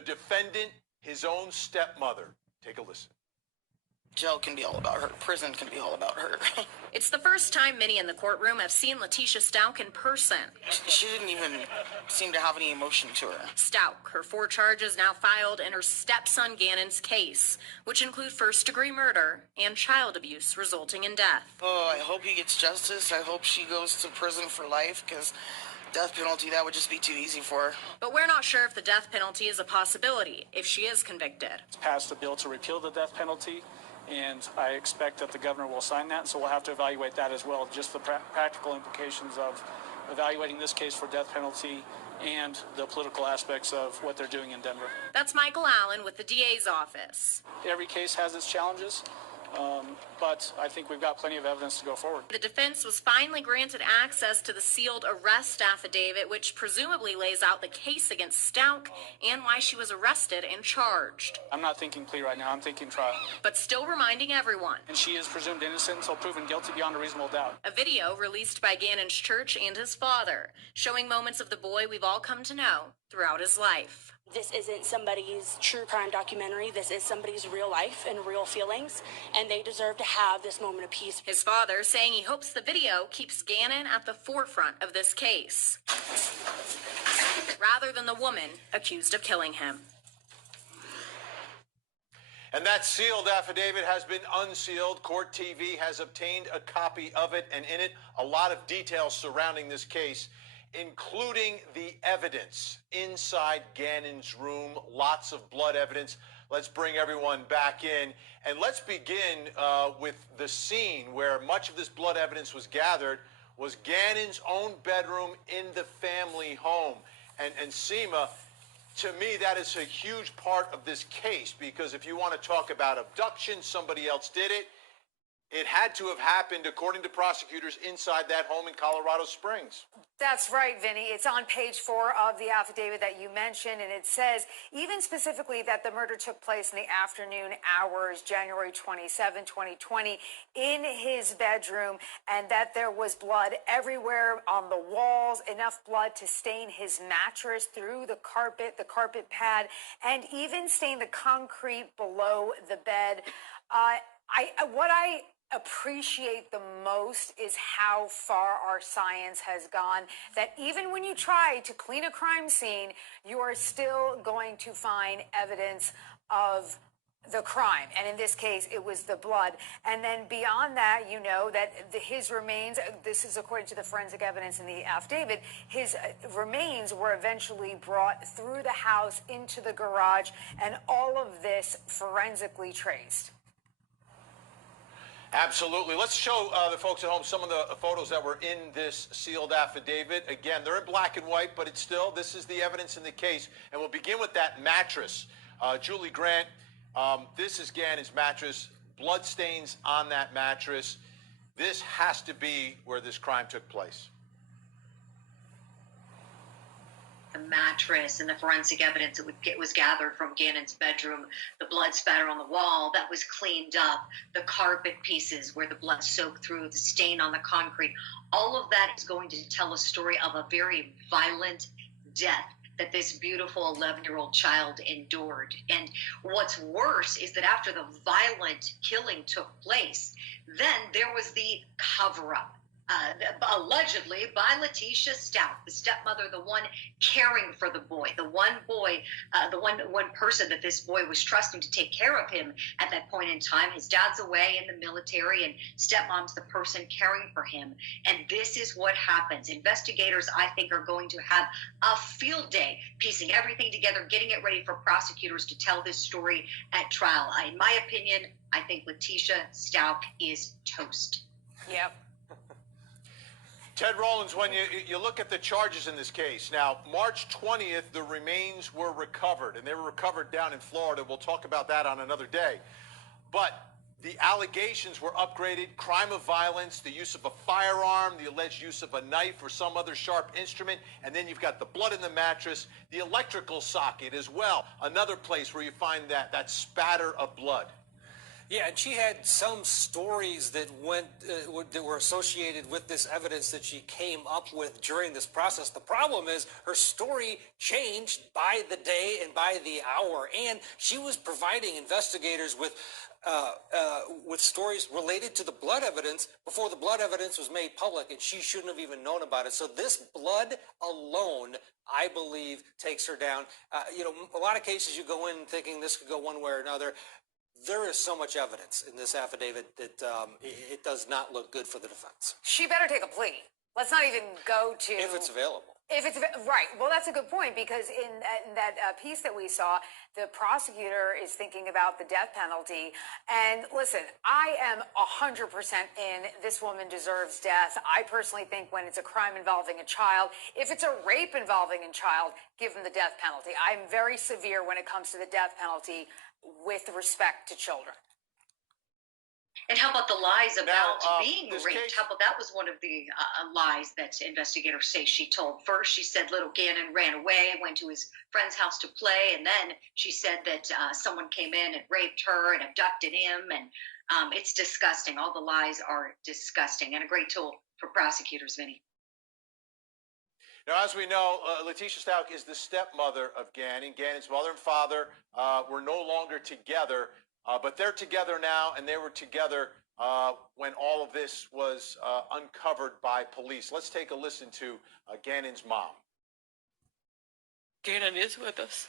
the defendant, his own stepmother. Take a listen. Jail can be all about her. Prison can be all about her. It's the first time many in the courtroom have seen Letitia Stauch in person. She didn't even seem to have any emotion to her. Stauch, her 4 charges now filed in her stepson Gannon's case, which include first-degree murder and child abuse resulting in death. Oh, I hope he gets justice. I hope she goes to prison for life, because death penalty, that would just be too easy for her. But we're not sure if the death penalty is a possibility if she is convicted. It's passed a bill to repeal the death penalty, and I expect that the governor will sign that, so we'll have to evaluate that as well, just the practical implications of evaluating this case for death penalty and the political aspects of what they're doing in Denver. That's Michael Allen with the DA's office. Every case has its challenges, but I think we've got plenty of evidence to go forward. The defense was finally granted access to the sealed arrest affidavit, which presumably lays out the case against Stauch and why she was arrested and charged. I'm not thinking plea right now, I'm thinking trial. But still reminding everyone. And she is presumed innocent until proven guilty beyond a reasonable doubt. A video released by Gannon's church and his father, showing moments of the boy we've all come to know throughout his life. This isn't somebody's true crime documentary. This is somebody's real life and real feelings, and they deserve to have this moment of peace. His father saying he hopes the video keeps Gannon at the forefront of this case, rather than the woman accused of killing him. And that sealed affidavit has been unsealed. Court TV has obtained a copy of it, and in it, a lot of details surrounding this case, including the evidence inside Gannon's room, lots of blood evidence. Let's bring everyone back in, and let's begin with the scene where much of this blood evidence was gathered was Gannon's own bedroom in the family home. And Seema, to me, that is a huge part of this case, because if you want to talk about abduction, somebody else did it. It had to have happened, according to prosecutors, inside that home in Colorado Springs. That's right, Vinny. It's on page 4 of the affidavit that you mentioned, and it says even specifically that the murder took place in the afternoon hours, January 27, 2020, in his bedroom, and that there was blood everywhere on the walls, enough blood to stain his mattress through the carpet pad, and even stain the concrete below the bed. What I appreciate the most is how far our science has gone, that even when you try to clean a crime scene, you are still going to find evidence of the crime. And in this case, it was the blood. And then beyond that, you know that his remains, this is according to the forensic evidence in the affidavit, his remains were eventually brought through the house into the garage, and all of this forensically traced. Absolutely. Let's show the folks at home some of the photos that were in this sealed affidavit. Again, they're in black and white, but it's still, this is the evidence in the case. And we'll begin with that mattress. Julie Grant, this is Gannon's mattress. Blood stains on that mattress. This has to be where this crime took place. The mattress and the forensic evidence that was gathered from Gannon's bedroom, the blood spatter on the wall that was cleaned up, the carpet pieces where the blood soaked through, the stain on the concrete, all of that is going to tell a story of a very violent death that this beautiful 11-year-old child endured. And what's worse is that after the violent killing took place, then there was the cover-up. Allegedly by Letitia Stauch, the stepmother, the one caring for the boy, the one person that this boy was trusting to take care of him at that point in time. His dad's away in the military, and stepmom's the person caring for him. And this is what happens. Investigators, I think, are going to have a field day piecing everything together, getting it ready for prosecutors to tell this story at trial. In my opinion, I think Letitia Stauch is toast. Yep. Ted Rollins, when you look at the charges in this case, now, March 20th, the remains were recovered, and they were recovered down in Florida. We'll talk about that on another day. But the allegations were upgraded: crime of violence, the use of a firearm, the alleged use of a knife or some other sharp instrument, and then you've got the blood in the mattress, the electrical socket as well, another place where you find that spatter of blood. Yeah, and she had some stories that that were associated with this evidence that she came up with during this process. The problem is her story changed by the day and by the hour, and she was providing investigators with stories related to the blood evidence before the blood evidence was made public, and she shouldn't have even known about it. So this blood alone, I believe, takes her down. A lot of cases you go in thinking this could go one way or another. There is so much evidence in this affidavit that it does not look good for the defense. She better take a plea. Let's not even go to... If it's available. Right. Well, that's a good point, because in that piece that we saw, the prosecutor is thinking about the death penalty. And listen, I am 100% in this woman deserves death. I personally think when it's a crime involving a child, if it's a rape involving a child, give them the death penalty. I'm very severe when it comes to the death penalty with respect to children. And how about the lies about being raped? Case... How about that was one of the lies that investigators say she told. First, she said little Gannon ran away, went to his friend's house to play, and then she said that someone came in and raped her and abducted him, and it's disgusting. All the lies are disgusting, and a great tool for prosecutors, Vinny. Now, as we know, Letitia Stauch is the stepmother of Gannon. Gannon's mother and father were no longer together, but they're together now, and they were together when all of this was uncovered by police. Let's take a listen to Gannon's mom. Gannon is with us.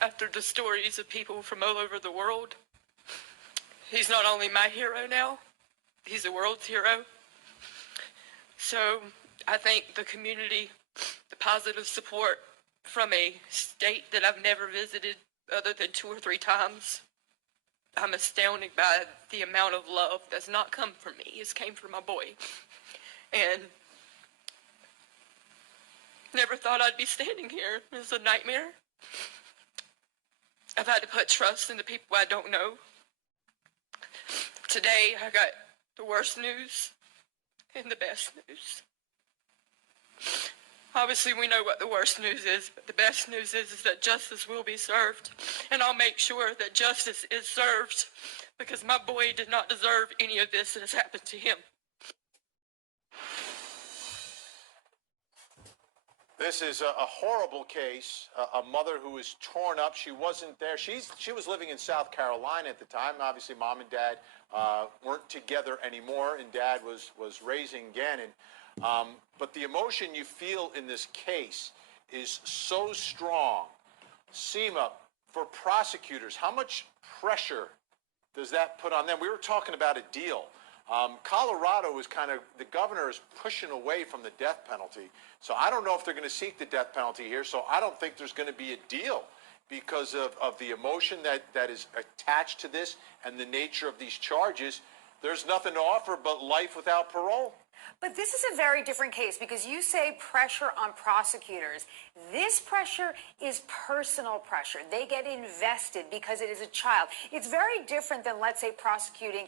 After the stories of people from all over the world, he's not only my hero now, he's the world's hero. So I think the community, the positive support from a state that I've never visited other than 2 or 3 times, I'm astounded by the amount of love that's not come from me. It's came from my boy. And never thought I'd be standing here. It's a nightmare. I've had to put trust in the people I don't know. Today, I got the worst news and the best news. Obviously, we know what the worst news is, but the best news is that justice will be served. And I'll make sure that justice is served, because my boy did not deserve any of this that has happened to him. This is a horrible case, a mother who is torn up. She wasn't there. She was living in South Carolina at the time. Obviously, mom and dad weren't together anymore, and dad was raising Gannon. But the emotion you feel in this case is so strong. Seema, for prosecutors, how much pressure does that put on them? We were talking about a deal. Colorado is the governor is pushing away from the death penalty. So I don't know if they're going to seek the death penalty here. So I don't think there's going to be a deal because of the emotion that is attached to this and the nature of these charges. There's nothing to offer but life without parole. But this is a very different case, because you say pressure on prosecutors. This pressure is personal pressure. They get invested because it is a child. It's very different than, let's say, prosecuting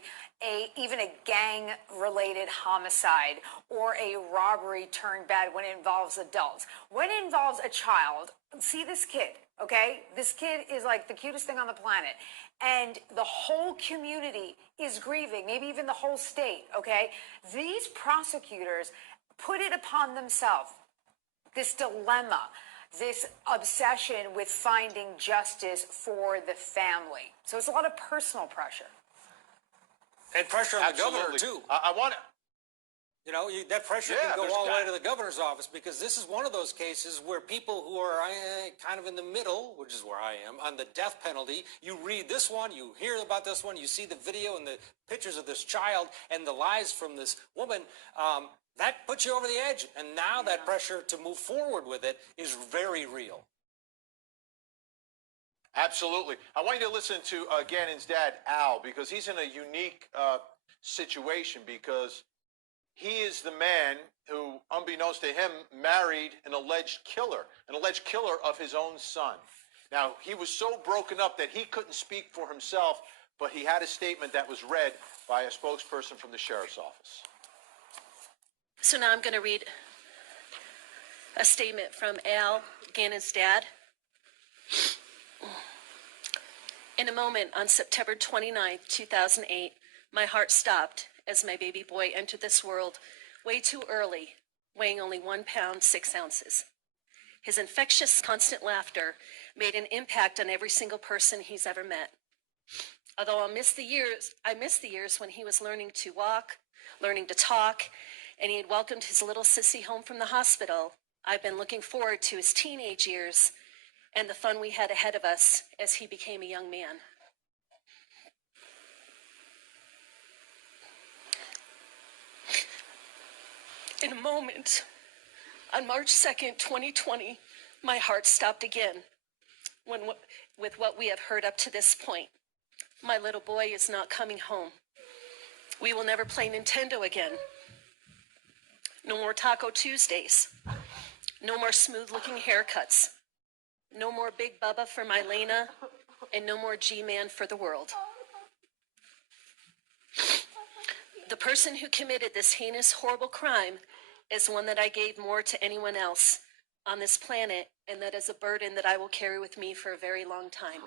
even a gang-related homicide or a robbery turned bad when it involves adults. When it involves a child, see this kid, okay? This kid is like the cutest thing on the planet. And the whole community is grieving, maybe even the whole state, okay? These prosecutors put it upon themselves, this dilemma, this obsession with finding justice for the family. So it's a lot of personal pressure. And pressure on the governor, too. I want to... that pressure can go all the way to the governor's office, because this is one of those cases where people who are kind of in the middle, which is where I am, on the death penalty, you read this one, you hear about this one, you see the video and the pictures of this child and the lies from this woman, that puts you over the edge. And now that pressure to move forward with it is very real. Absolutely. I want you to listen to Gannon's dad, Al, because he's in a unique situation, because he is the man who, unbeknownst to him, married an alleged killer of his own son. Now, he was so broken up that he couldn't speak for himself, but he had a statement that was read by a spokesperson from the sheriff's office. So now I'm going to read a statement from Al, Gannon's dad. In a moment, on September 29th, 2008, my heart stopped as my baby boy entered this world way too early, weighing only 1 pound, 6 ounces. His infectious, constant laughter made an impact on every single person he's ever met. Although I miss the years when he was learning to walk, learning to talk, and he had welcomed his little sissy home from the hospital, I've been looking forward to his teenage years and the fun we had ahead of us as he became a young man. In a moment, on March 2nd, 2020, my heart stopped again with what we have heard up to this point. My little boy is not coming home. We will never play Nintendo again. No more Taco Tuesdays. No more smooth-looking haircuts. No more Big Bubba for my Lena, and no more G-Man for the world. The person who committed this heinous, horrible crime is one that I gave more to anyone else on this planet, and that is a burden that I will carry with me for a very long time.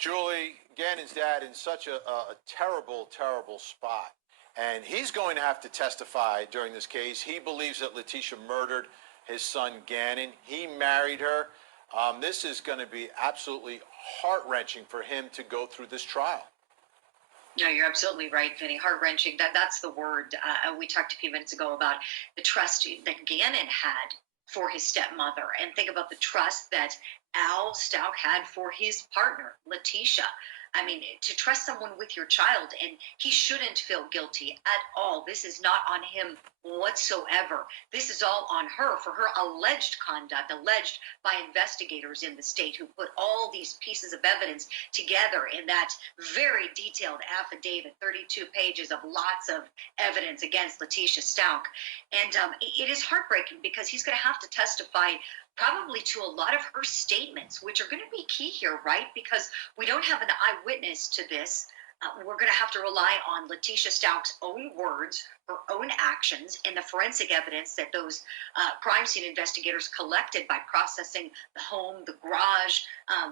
Julie, Gannon's dad in such a terrible, terrible spot. And he's going to have to testify during this case. He believes that Letitia murdered his son, Gannon. He married her. This is going to be absolutely heart-wrenching for him to go through this trial. No, you're absolutely right, Vinny. Heart-wrenching. That's the word. We talked a few minutes ago about the trust that Gannon had for his stepmother. And think about the trust that Stauch had for his partner, Letitia. I mean, to trust someone with your child, and he shouldn't feel guilty at all. This is not on him whatsoever. This is all on her for her alleged conduct, alleged by investigators in the state who put all these pieces of evidence together in that very detailed affidavit, 32 pages of lots of evidence against Letitia Stauch. And it is heartbreaking because he's going to have to testify probably to a lot of her statements, which are going to be key here, right? Because we don't have an eyewitness to this. We're going to have to rely on Letitia Stauch's own words, her own actions, and the forensic evidence that those crime scene investigators collected by processing the home, the garage,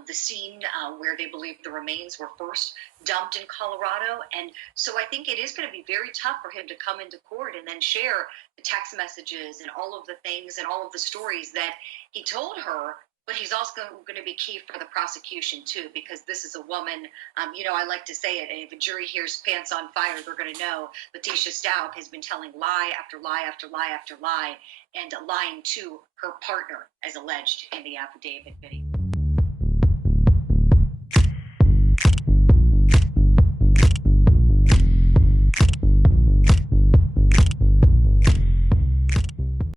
the scene where they believe the remains were first dumped in Colorado. And so I think it is going to be very tough for him to come into court and then share the text messages and all of the things and all of the stories that he told her. But he's also going to be key for the prosecution, too, because this is a woman, I like to say it, if a jury hears pants on fire, they're going to know Letitia Stauch has been telling lie after lie after lie after lie and lying to her partner, as alleged in the affidavit, Vinny.